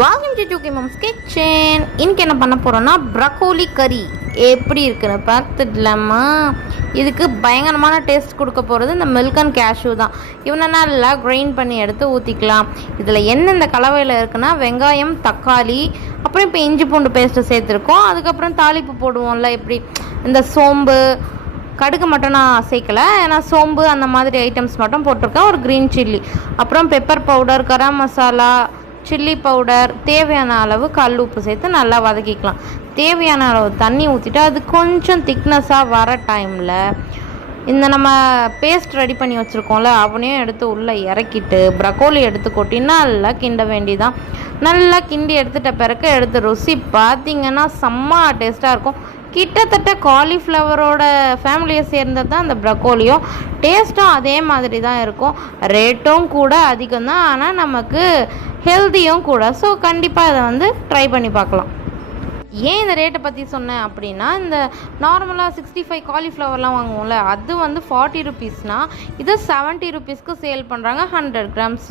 Welcome to two K mumps kitchen. இன்னைக்கு என்ன பண்ண போகிறோன்னா ப்ரக்கோலி கறி எப்படி இருக்குன்னு பார்த்துடலாமா. இதுக்கு பயங்கரமான டேஸ்ட் கொடுக்க போகிறது இந்த மில்க் அண்ட் கேஷ்யூ தான். இவனை நல்லா கிரைண்ட் பண்ணி எடுத்து ஊற்றிக்கலாம். இதில் என்னென்ன கலவையில் இருக்குன்னா வெங்காயம், தக்காளி, அப்புறம் இப்போ இஞ்சி பூண்டு பேஸ்ட்டு சேர்த்துருக்கோம். அதுக்கப்புறம் தாளிப்பு போடுவோம்ல, இப்படி இந்த சோம்பு, கடுகு மட்டும் நான் சேர்க்கலை, ஏன்னா சோம்பு அந்த மாதிரி ஐட்டம்ஸ் மட்டும் போட்டிருக்கேன். ஒரு க்ரீன் சில்லி, அப்புறம் pepper powder, garam masala, chilli powder, தேவையான அளவு கல் உப்பு சேர்த்து நல்லா வதக்கிக்கலாம். தேவையான அளவு தண்ணி ஊற்றிட்டு அது கொஞ்சம் திக்னஸாக வர டைமில் இந்த நம்ம பேஸ்ட் ரெடி பண்ணி வச்சுருக்கோம்ல அவனையும் எடுத்து உள்ளே இறக்கிட்டு ப்ரக்கோலி எடுத்து கொட்டி நல்லா கிண்ட வேண்டிதான். நல்லா கிண்டி எடுத்துகிட்ட பிறகு எடுத்து ருசி பார்த்திங்கன்னா செம்ம டேஸ்ட்டாக இருக்கும். கிட்டத்தட்ட காலிஃப்ளவரோட ஃபேமிலியை சேர்ந்தது தான் அந்த ப்ரக்கோலியும். டேஸ்ட்டும் அதே மாதிரி தான் இருக்கும். ரேட்டும் கூட அதிகம் தான், ஆனால் நமக்கு ஹெல்த்தியும் கூட. ஸோ கண்டிப்பாக அதை வந்து ட்ரை பண்ணி பார்க்கலாம். ஏன் இந்த ரேட்டை பற்றி சொன்னேன் அப்படின்னா, இந்த நார்மலாக 65 காலிஃப்ளவர்லாம் வாங்குவோம்ல, அது வந்து 40 ருபீஸ்னால் இது 70 ருபீஸ்க்கு சேல் பண்ணுறாங்க 100 கிராம்ஸ்.